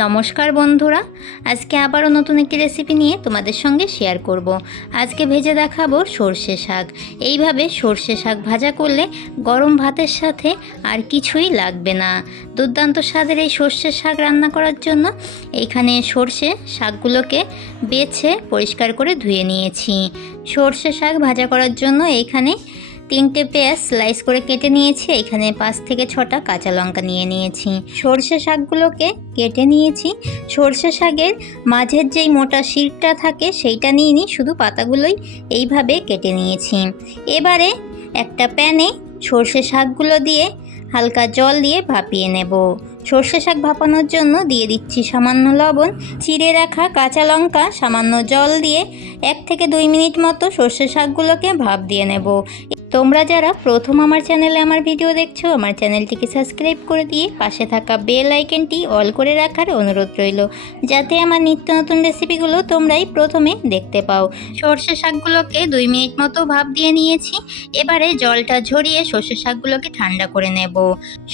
নমস্কার বন্ধুরা, আজকে আবারও নতুন একটি রেসিপি নিয়ে তোমাদের সঙ্গে শেয়ার করব। আজকে ভেজে দেখাবো সর্ষে শাক। এইভাবে সর্ষে শাক ভাজা করলে গরম ভাতের সাথে আর কিছুই লাগবে না। দুর্দান্ত স্বাদের এই সর্ষে শাক রান্না করার জন্য এইখানে সর্ষে শাকগুলোকে বেছে পরিষ্কার করে ধুয়ে নিয়েছি। সর্ষে শাক ভাজা করার জন্য এইখানে 3টে পেঁয়াজ স্লাইস করে কেটে নিয়েছি। এখানে 5 থেকে 6টা কাঁচা লঙ্কা নিয়ে নিয়েছি। সর্ষে শাকগুলোকে কেটে নিয়েছি। সর্ষে শাকের মাঝের যেই মোটা শিরটা থাকে সেইটা নিয়ে নিই, শুধু পাতাগুলোই এইভাবে কেটে নিয়েছি। এবারে একটা প্যানে সর্ষে শাকগুলো দিয়ে হালকা জল দিয়ে ভাপিয়ে নেব। সর্ষে শাক ভাপানোর জন্য দিয়ে দিচ্ছি সামান্য লবণ, চিড়ে রাখা কাঁচা লঙ্কা, সামান্য জল দিয়ে 1 থেকে 2 মিনিট মতো সর্ষে শাকগুলোকে ভাপ দিয়ে নেব। তোমরা যারা প্রথম আমার চ্যানেলে আমার ভিডিও দেখছো, আমার চ্যানেলটিকে সাবস্ক্রাইব করে দিয়ে পাশে থাকা বেল আইকনটি অল করে রাখার অনুরোধ রইল, যাতে আমার নিত্য নতুন রেসিপিগুলো তোমরাই প্রথমে দেখতে পাও। সর্ষে শাকগুলোকে 2 মিনিট মতো ভাপ দিয়ে নিয়েছি। এবারে জলটা ঝরিয়ে সর্ষে শাকগুলোকে ঠান্ডা করে নেব।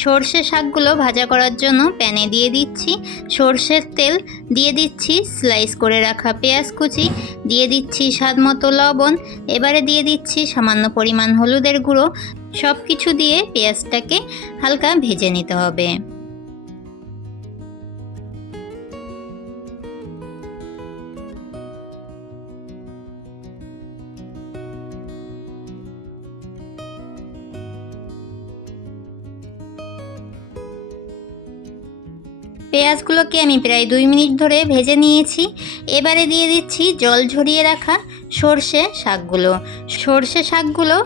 সর্ষে শাকগুলো ভাজা করার জন্য প্যানে দিয়ে দিচ্ছি সর্ষের তেল, দিয়ে দিচ্ছি স্লাইস করে রাখা পেঁয়াজ কুচি, দিয়ে দিচ্ছি স্বাদ মতো লবণ, এবারে দিয়ে দিচ্ছি সামান্য পরিমাণ হলুদের গুঁড়ো। সব কিছু দিয়ে পেঁয়াজটাকে হালকা ভেজে নিতে হবে। পেঁয়াজগুলোকে আমি প্রায় 2 মিনিট ধরে ভেজে নিয়েছি। এবারে দিয়ে দিচ্ছি জল ঝরিয়ে রাখা সর্ষে শাকগুলো। সর্ষে শাকগুলো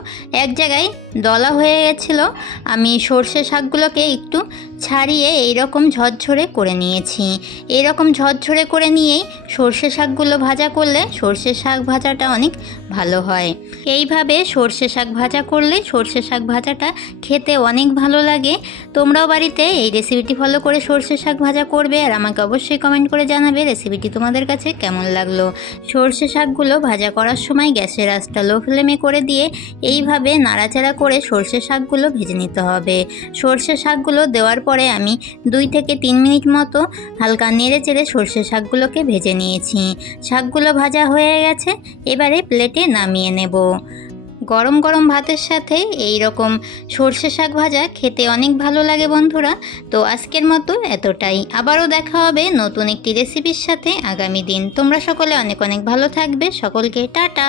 এক জায়গায় দলা হয়ে গেছিলো। আমি সর্ষে শাকগুলোকে একটু ছাড়িয়ে এইরকম ঝরঝরে করে নিয়েছি। এইরকম ঝরঝরে করে নিয়েই সর্ষে শাকগুলো ভাজা করলে সর্ষে শাক ভাজাটা অনেক ভালো হয়। এইভাবে সর্ষে শাক ভাজা করলে সর্ষে শাক ভাজাটা খেতে অনেক ভালো লাগে। তোমরাও বাড়িতে এই রেসিপিটি ফলো করে সর্ষে শাক ভাজা করবে, আর আমাকে অবশ্যই কমেন্ট করে জানাবে রেসিপিটি তোমাদের কাছে কেমন লাগলো। সর্ষে শাকগুলো ভাজা করার সময় গ্যাসের আঁচটা লো ফ্লেমে করে দিয়ে এইভাবে নাড়াচাড়া করে সর্ষে শাকগুলো ভেজে নিতে হবে। সর্ষে শাকগুলো দেওয়ার পরে আমি 2 থেকে 3 মিনিট মতো হালকা নেড়ে চেড়ে সর্ষে শাকগুলোকে ভেজে নিয়েছি। শাকগুলো ভাজা হয়ে গেছে, এবারে প্লেটে নামিয়ে নেব। গরম গরম ভাতের সাথে এই রকম সর্ষে শাক ভাজা খেতে অনেক ভালো লাগে বন্ধুরা। তো আজকের মতো এতটাই। আবারও দেখা হবে নতুন একটি রেসিপির সাথে আগামী দিন। তোমরা সকলে অনেক অনেক ভালো থাকবে। সকলকে টাটা।